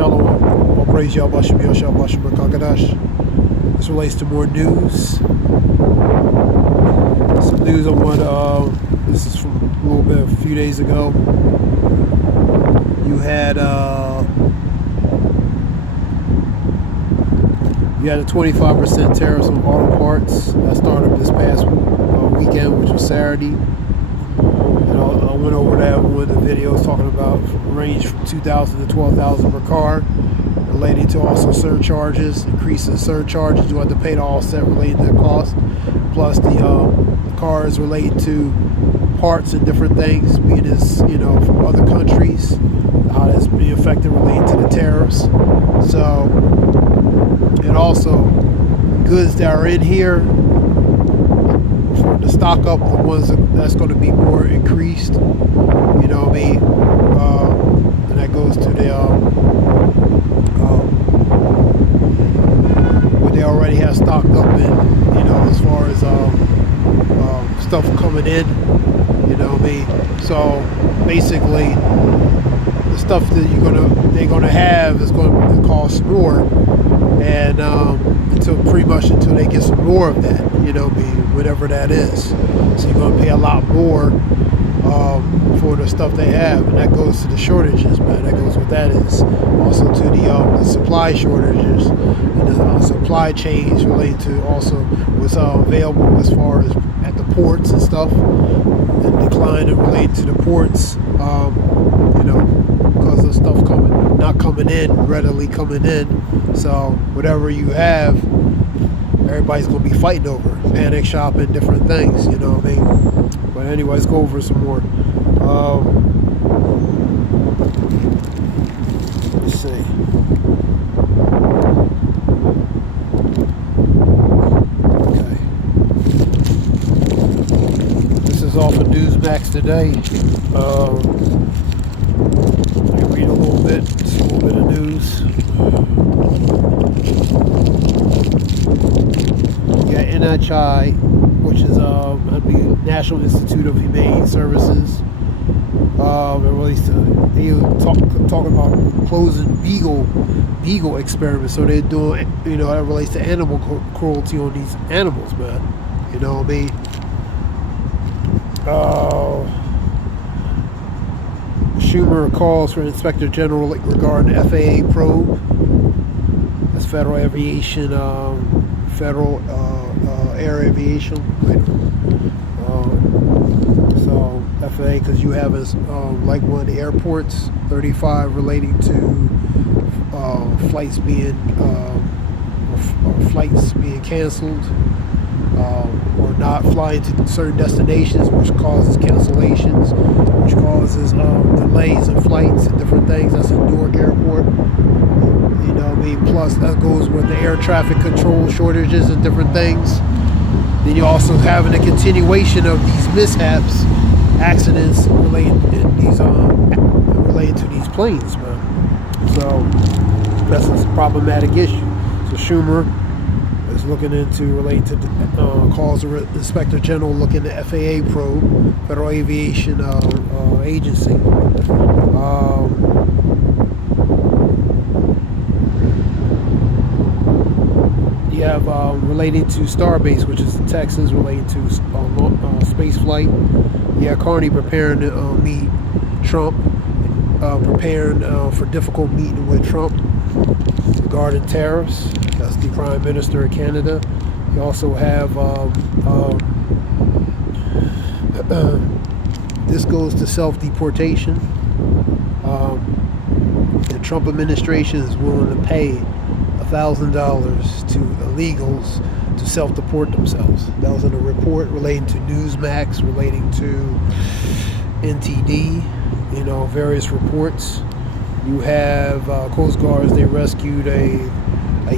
Shalom. All praise Yahweh Shem Yahshua Shem Kakadash. This relates to more news. Some news on what this is from a little bit a few days ago. You had a 25% tariffs on auto parts. That started this past weekend, which was Saturday. And I went over that in one of the videos talking about range from $2,000 to $12,000 per car, relating to also surcharges, increasing surcharges. You have to pay the offset related to the cost, plus the cars related to parts and different things, being as from other countries, how that's being affected related to the tariffs. So, and also goods that are in here, for the stock up, the ones that's going to be more increased, and that goes to the what they already have stocked up in, as far as stuff coming in, so basically the stuff that they're gonna have is going to cost more, and until they get some more of that, whatever that is. So you're going to pay a lot more for the stuff they have, and that goes to the shortages, man. That goes what that is. Also to the supply shortages and the supply chains related to also what's available as far as at the ports and stuff. The decline related to the ports, because of stuff not coming in, readily coming in. So whatever you have, everybody's going to be fighting over, panic shopping, different things, But anyway, let's go over some more. Let's see. Okay. This is off of Newsmax today. Let me read a little bit of news. NHI, which is National Institute of Humane Services, they talking about closing beagle experiments. So they're doing, that relates to animal cruelty on these animals, man. Schumer calls for Inspector General regarding FAA probe. That's Federal Aviation. Federal Air Aviation, so FAA, because you have as like one of the airports, 35 relating to flights being canceled, or not flying to certain destinations, which causes cancellations, which causes delays in flights and different things. That's in Newark Airport. Plus that goes with the air traffic control shortages and different things. Then you're also having a continuation of these mishaps, accidents related to these planes, man. So that's a problematic issue. So Schumer is looking into related to calls the Inspector General looking at FAA probe, Federal Aviation Agency. You have relating to Starbase, which is in Texas, relating to space flight. Yeah, Carney preparing to meet Trump, preparing for difficult meeting with Trump regarding tariffs. That's the Prime Minister of Canada. You also have this goes to self-deportation. The Trump administration is willing to pay $1,000 to illegals to self-deport themselves. That was in a report relating to Newsmax, relating to NTD, various reports. You have Coast Guards, they rescued a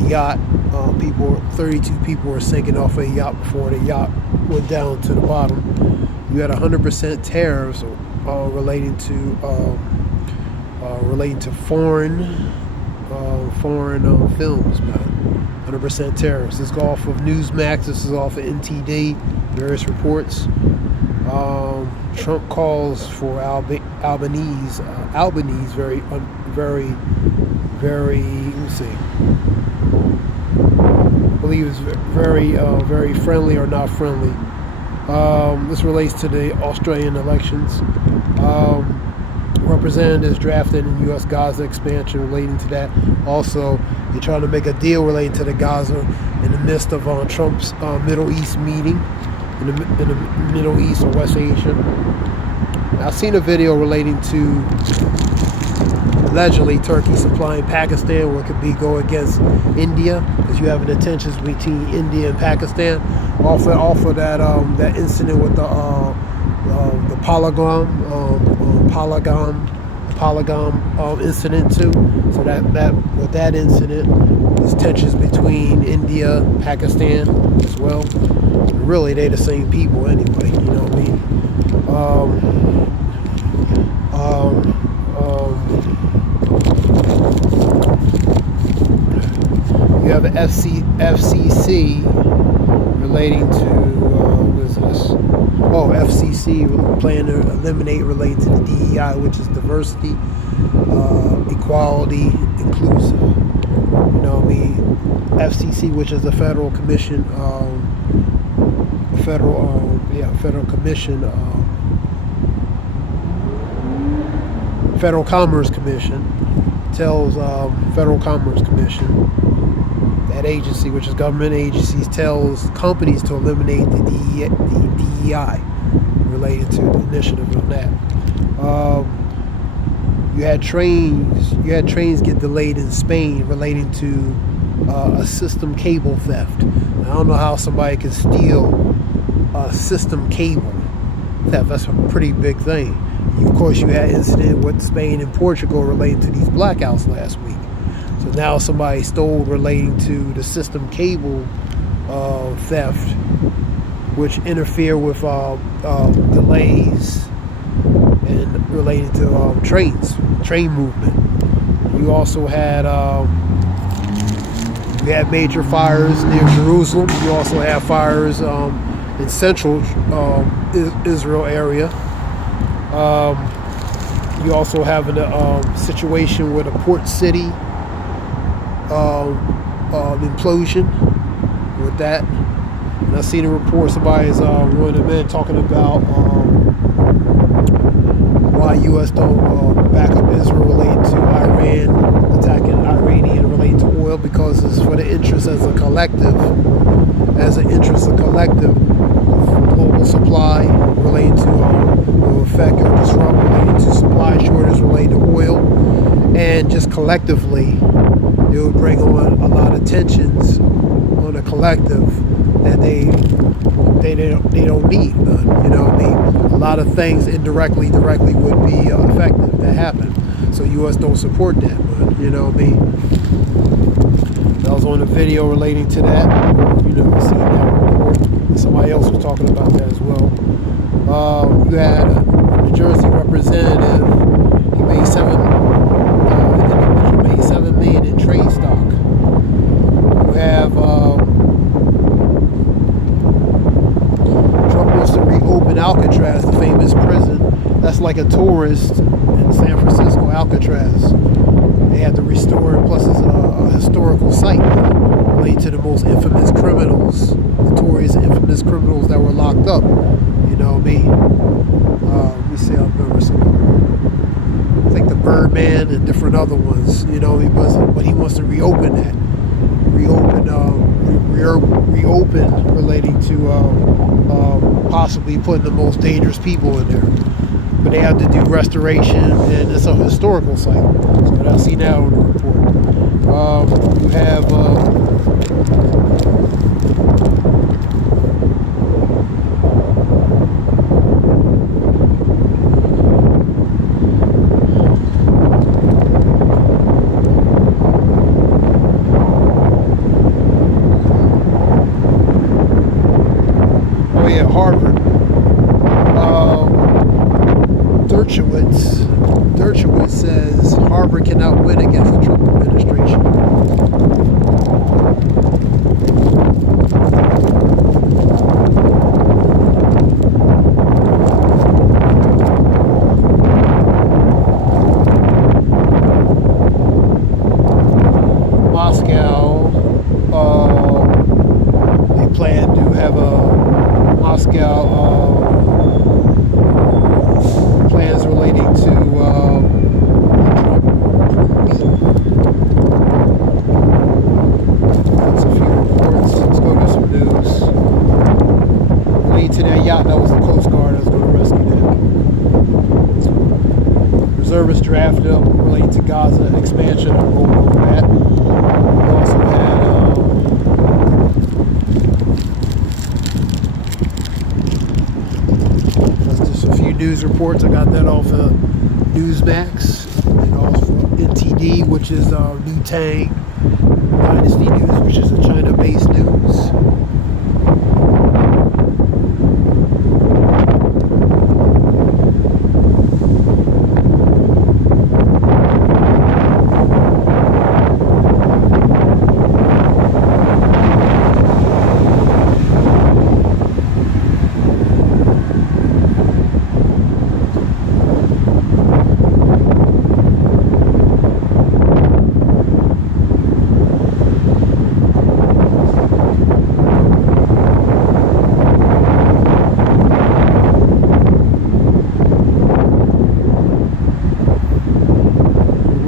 yacht. 32 people were sinking off a yacht before the yacht went down to the bottom. You had 100% tariffs relating to foreign films, man. 100% tariffs. This is off of Newsmax. This is off of NTD. Various reports. Trump calls for Albanese very, let me see, I believe it's very friendly or not friendly. This relates to the Australian elections. Representatives drafted in U.S. Gaza expansion relating to that. Also, they're trying to make a deal relating to the Gaza in the midst of Trump's Middle East meeting in the Middle East or West Asia. I've seen a video relating to allegedly Turkey supplying Pakistan, where it could go against India, because you have the tensions between India and Pakistan. Off of that incident with the Polygon incident too. So with that incident, there's tensions between India, Pakistan as well. Really, they're the same people anyway. You know what I mean? You have the FCC relating to what is this? Oh, FCC plan to eliminate relating to the DEI, which is diversity, equality, inclusive. You know what I mean? FCC, which is the Federal Commission, Federal Commerce Commission, tells Federal Commerce Commission, that agency, which is government agencies, tells companies to eliminate the DEI related to the initiative on that. You had trains get delayed in Spain relating to a system cable theft. I don't know how somebody can steal a system cable theft. That's a pretty big thing. Of course, you had incident with Spain and Portugal relating to these blackouts last week. So now somebody stole relating to the system cable theft, which interfere with delays and related to train movement. You also had major fires near Jerusalem. You also have fires in central Israel area. You also have a situation with a port city implosion with that. And I seen a report, somebody's one of the men talking about why U.S. don't back up Israel related to Iran attacking Iranian related to oil, because it's for the interest as an interest of collective global supply related to will affect or disrupt related to supply shortage related to oil, and just collectively it would bring on a lot of tensions on a collective that they don't need. You know what I mean? A lot of things indirectly, directly would be effective that happen. So U.S. don't support that. You know what I mean? That was on a video relating to that. You know, I seen that report. And somebody else was talking about that as well. You had a New Jersey representative. He made $7 million in trade stock. You have Trump wants to reopen Alcatraz, the famous prison. That's like a tourist in San Francisco, Alcatraz. They had to restore it, plus it's a historical site related to the most infamous criminals, notorious infamous criminals that were locked up. You know what I mean? Let me see, I remember some. I think the Birdman and different other ones. You know, but he wants to reopen that. Reopen relating to possibly putting the most dangerous people in there. But they have to do restoration, and it's a historical site. So I see that on the report. You have Harvard. Dershowitz says Harvard cannot win against the Trump administration. attention to going over that. We also had just a few news reports. I got that off of Newsmax, and also NTD, which is New Tang, Dynasty News, which is a China-based news.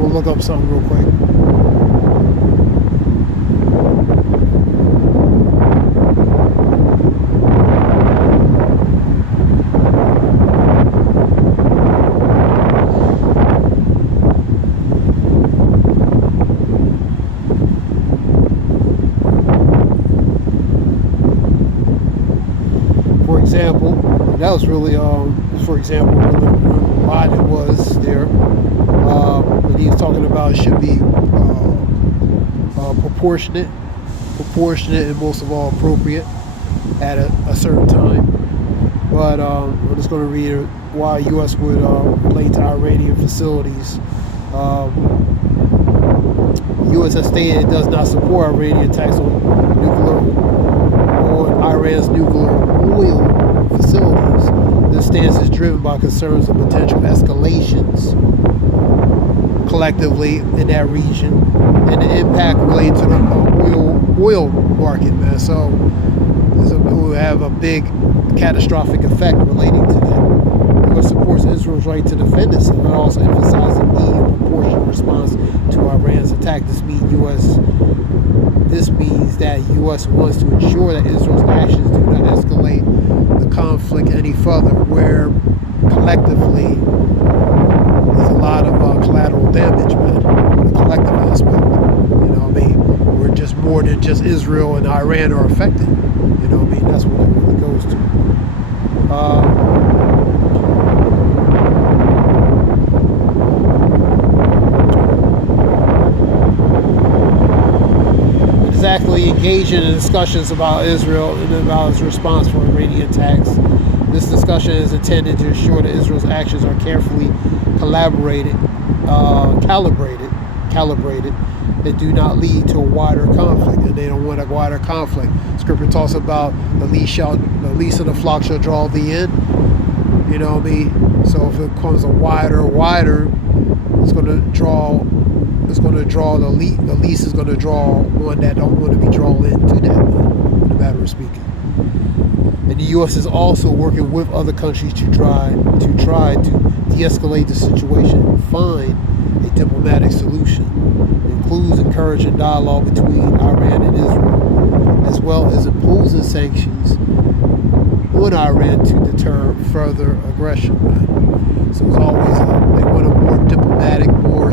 Look up something real quick. For example, that was really for example, when Biden was there. He was talking about it should be proportionate, and most of all appropriate at a certain time. But I'm just going to read why U.S. would relate to Iranian facilities. U.S. has stated it does not support Iranian attacks on Iran's nuclear oil facilities. This stance is driven by concerns of potential escalations collectively in that region and the impact related to the oil market, man. So it will have a big catastrophic effect relating to that. U.S. supports Israel's right to defend itself, but also emphasizes the need of proportional response to Iran's attack. This means that U.S. wants to ensure that Israel's actions do not escalate the conflict any further, where collectively there's a lot of collateral damage, man, the collective aspect. You know what I mean? We're just more than just Israel and Iran are affected. You know what I mean? That's what it really goes to. Exactly, engaging in discussions about Israel and about its response for Iranian attacks. This discussion is intended to ensure that Israel's actions are carefully calibrated, and do not lead to a wider conflict. And they don't want a wider conflict. Scripture talks about the least of the flock shall draw thee in. You know what I mean? So if it becomes a wider, it's going to draw. It's going to draw the least is going to draw one that don't want to be drawn into that, in the matter of speaking. And the U.S. is also working with other countries to try to de-escalate the situation and find a diplomatic solution. It includes encouraging dialogue between Iran and Israel, as well as imposing sanctions on Iran to deter further aggression. So it's always they want a more diplomatic, more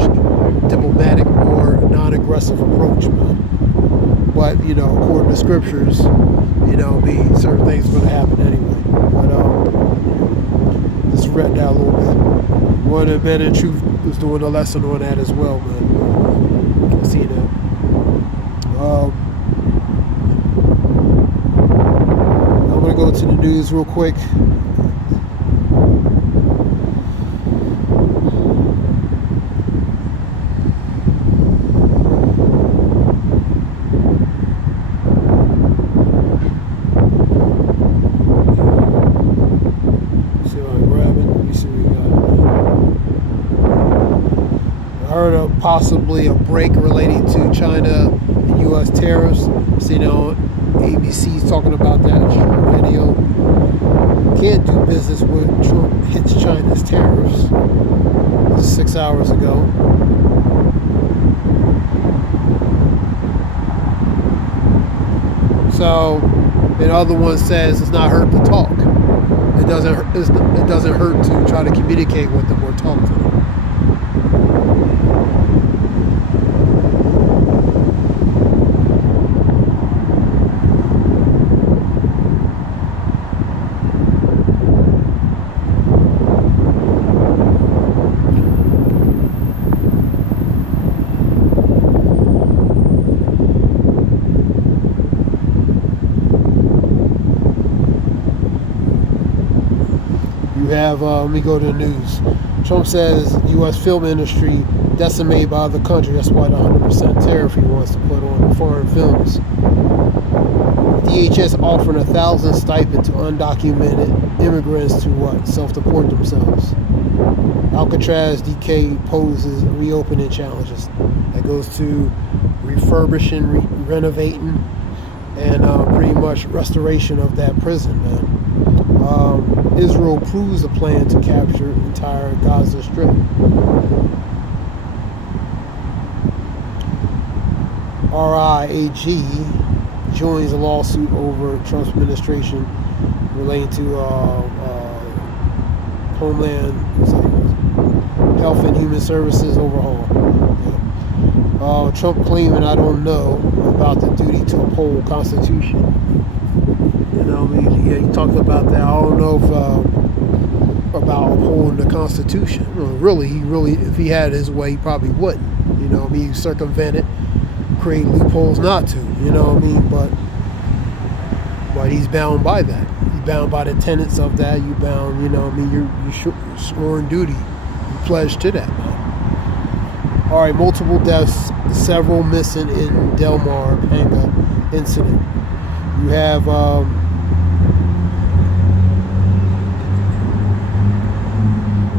non-aggressive approach, man. But according to scriptures, certain things are going to happen anyway. But just read that a little bit. One of the Men in Truth was doing a lesson on that as well, man. I see that. I'm going to go to the news real quick. Possibly a break relating to China and U.S. tariffs. So, ABC's talking about that video. Can't do business when Trump hits China's tariffs. This is 6 hours ago. So, another one says it's not hurt to talk. It doesn't hurt to try to communicate with them or talk to them. have, let me go to the news. Trump says U.S. film industry decimated by other country. That's why the 100% tariff he wants to put on foreign films. DHS offering 1,000 stipend to undocumented immigrants to what? Self-deport themselves. Alcatraz decay poses reopening challenges. That goes to refurbishing, renovating, and pretty much restoration of that prison, man. Israel proves a plan to capture entire Gaza Strip. RIAG joins a lawsuit over Trump's administration relating to Homeland Health and Human Services overhaul. Yeah. Trump claiming I don't know about the duty to uphold Constitution. You know, yeah, he talked about that. I don't know if about upholding the Constitution. Well, really, if he had his way, he probably wouldn't. You know, he circumvent it, create loopholes not to. You know what I mean? But he's bound by that. He's bound by the tenets of that. You bound. You know what I mean? You're sworn duty. You pledge to that, man. All right, multiple deaths, several missing in Del Mar Panga incident. You have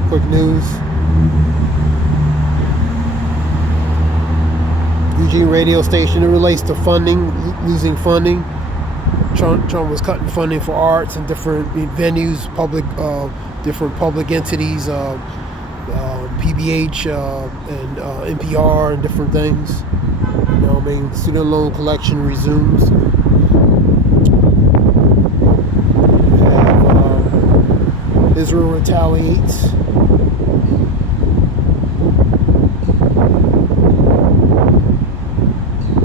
quick news. Eugene radio station. It relates to funding, losing funding. Trump was cutting funding for arts and different venues, different public entities, PBH and NPR and different things. You know what I mean? Student loan collection resumes. Israel retaliates.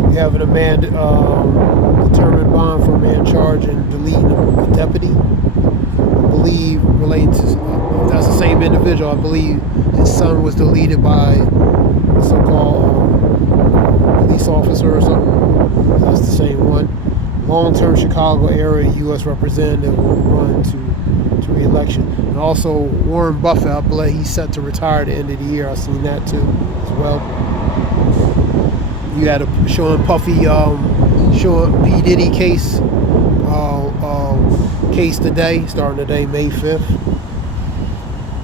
You have a man determined bond for a man charged in deleting a deputy. I believe related to that's the same individual. I believe his son was deleted by a so-called police officer or something. That's the same one. Long-term Chicago area U.S. representative will run to re-election. And also Warren Buffett, I believe he's set to retire at the end of the year. I've seen that too as well. You had a showing Puffy, showing P. Diddy case today, starting today, May 5th.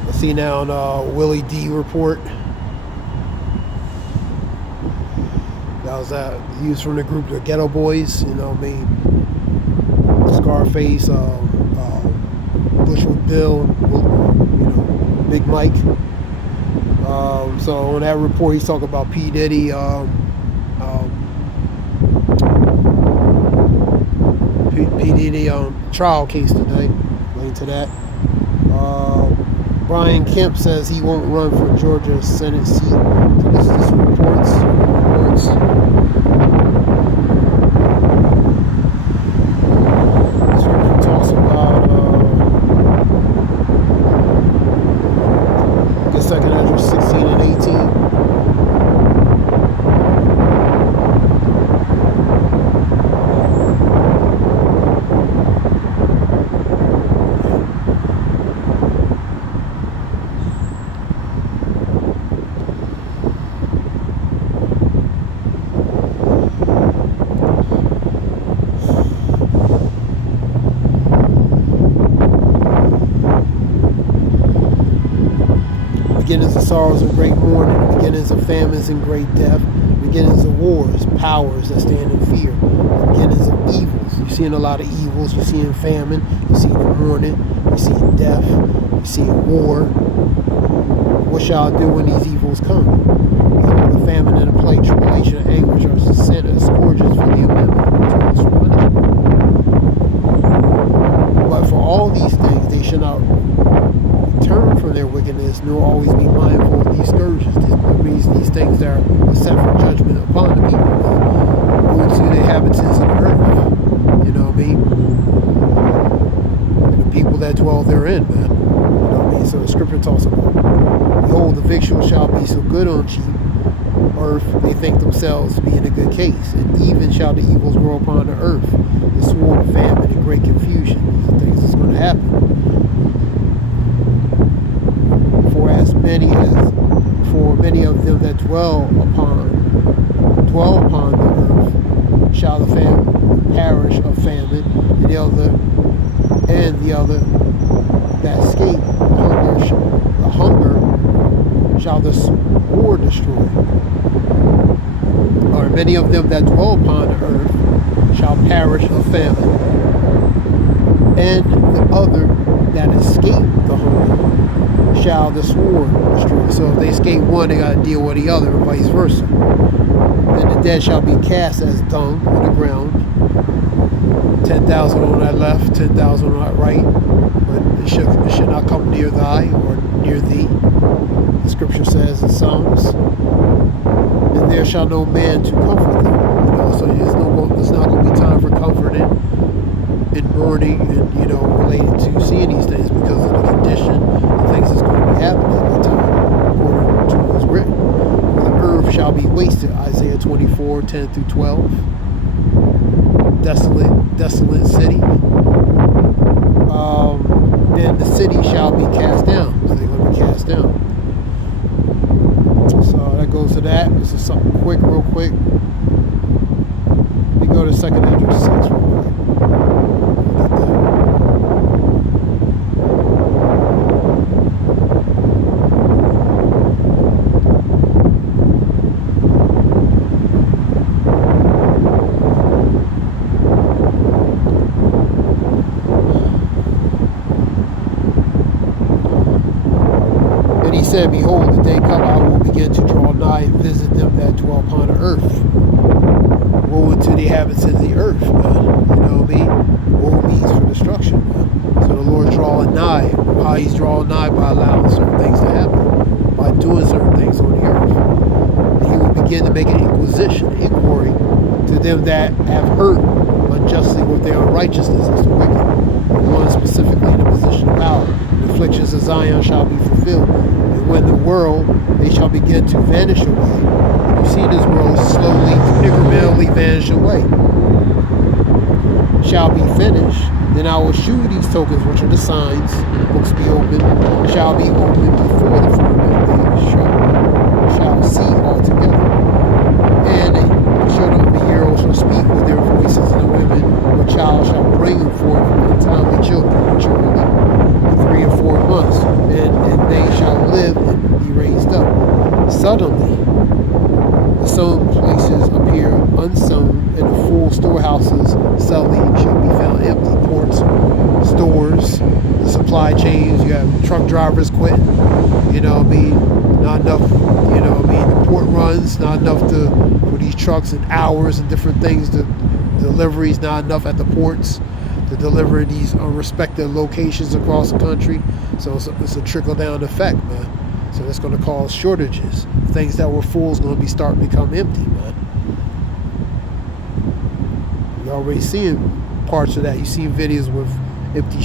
I see now on Willie D report. That was he was from the group the Ghetto Boys, you know what I mean? Scarface, Bushwick Bill, you know, Big Mike. So on that report, he's talking about P. Diddy. P. Diddy trial case today. Link to that. Brian Kemp says he won't run for Georgia Senate seat. So this is reports. Scripture talks about I guess 2 Ezra 16 and 18. Beginnings of sorrows and great mourning, beginnings of famines and great death, beginnings of wars, powers that stand in fear, beginnings of evils. You're seeing a lot of evils. You're seeing famine. You're seeing mourning. You're seeing death. You're seeing war. What shall I do when these evils come? Behold, the famine and the plague, tribulation and anguish are sent as scourges for the amendment. But for all these things, they shall not turn from their wickedness, nor always be mindful of these scourges. That means these things that are set for judgment upon the people, who to the inhabitants of the earth. You know what I mean? And the people that dwell therein, man. You know what I mean? So the scripture talks about, behold, the victuals shall be so good on cheap earth, they think themselves to be in a good case, and even shall the evils grow upon the earth, the sword, famine, and great confusion. These are things that's going to happen. many of them that dwell upon the earth shall the perish of famine, and the other that escape the hunger shall the sword destroy. Or many of them that dwell upon the earth shall perish of famine, and the other that escape the hunger shall the sword destroy. So if they escape one, they got to deal with the other, and vice versa. Then the dead shall be cast as dung on the ground. 10,000 on that left, 10,000 on that right, but it should not come near thy or near thee. The scripture says in Psalms, and there shall no man to comfort them. So there's not going to be time for comforting and mourning and related to seeing these things because of the condition and things that's going to be happening at that time, according to what's written. The earth shall be wasted, Isaiah 24, 10 through 12. Desolate city. And the city shall be cast down. So they're going to be cast down. So that goes to that. This is something real quick. We go to 2nd Ezra 6 real quick. Said, behold, the day come, I will begin to draw nigh and visit them that dwell upon the earth. Woe unto the inhabitants of the earth, man. You know what I mean? Woe means for destruction, man. So the Lord's drawing nigh. How he's drawing nigh? By allowing certain things to happen, by doing certain things on the earth. And he will begin to make an inquiry to them that have hurt unjustly with their unrighteousness as the wicked. The one specifically in a position of power. The afflictions of Zion shall be fulfilled. When the world, they shall begin to vanish away. You see this world slowly, incrementally vanish away. Shall be finished. Then I will shew these tokens, which are the signs, books be opened, shall be opened before the firmament. They shall see altogether. And the children of the year shall speak with their voices, and the women with child shall bring them forth untimely children maturely. 3 or 4 months, and they shall live and be raised up. Suddenly, the sown places appear unsown, and the full storehouses selling shall be found empty. Ports, stores, the supply chains, you have truck drivers quitting, not enough, the port runs, not enough for these trucks and hours and different things, the deliveries, not enough at the ports to deliver these respective locations across the country. So it's a trickle-down effect, man. So that's going to cause shortages. Things that were full is going to starting to become empty, man. You're already seeing parts of that. You've seen videos with empty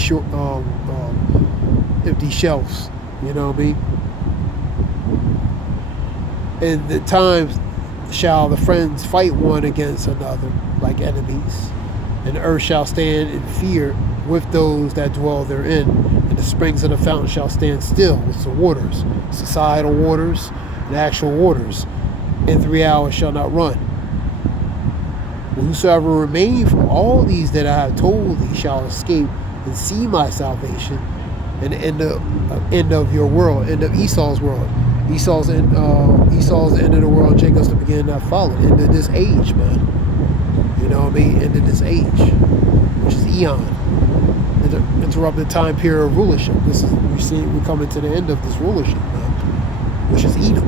shelves. You know what I mean? And the times shall the friends fight one against another like enemies. And the earth shall stand in fear with those that dwell therein. And the springs of the fountain shall stand still with the waters, societal waters and actual waters. In 3 hours shall not run. Whosoever remain from all these that I have told thee shall escape and see my salvation, and the end of your world, end of Esau's world. Esau's the end of the world. Jacob's the beginning that followed. End of this age, man. You know what I mean? End of this age, which is eon. Interrupted time period of rulership. We're coming to the end of this rulership, man, which is Edom.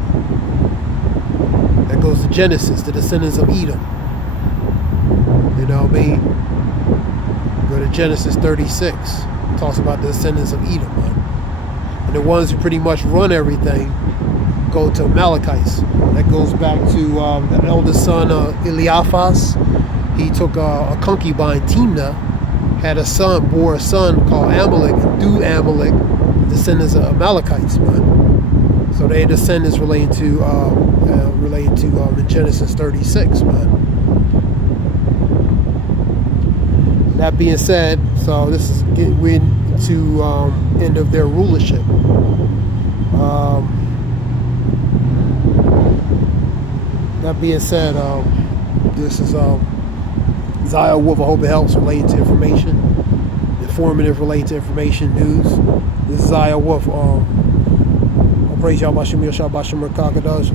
That goes to Genesis, the descendants of Edom. You know what I mean? Go to Genesis 36. Talks about the descendants of Edom, man. And the ones who pretty much run everything go to Amalekites. That goes back to the eldest son of Eliaphaz. He took a concubine, Timnah, bore a son called Amalek, and through Amalek, descendants of Amalekites, man. So they descendants related to in Genesis 36, man. That being said, so this is we're into end of their rulership. That being said, this is Zaya Wolf. I hope it helps relating to information, informative related to information, news. This is Zaya Wolf. I praise Yahweh Shem Yahshua Bashem Rakakadash.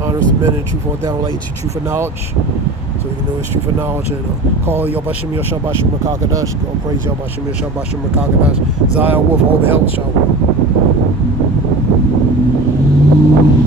Honors the men and truth on down related to truth and knowledge. So you can know it's truth and knowledge, and call Yahweh Shem Yahshua Bashem Rakakadash. Go praise Yahweh Shem Yahshua Bashem Rakakadash. Zaya Wolf. I hope it helps, Yahweh.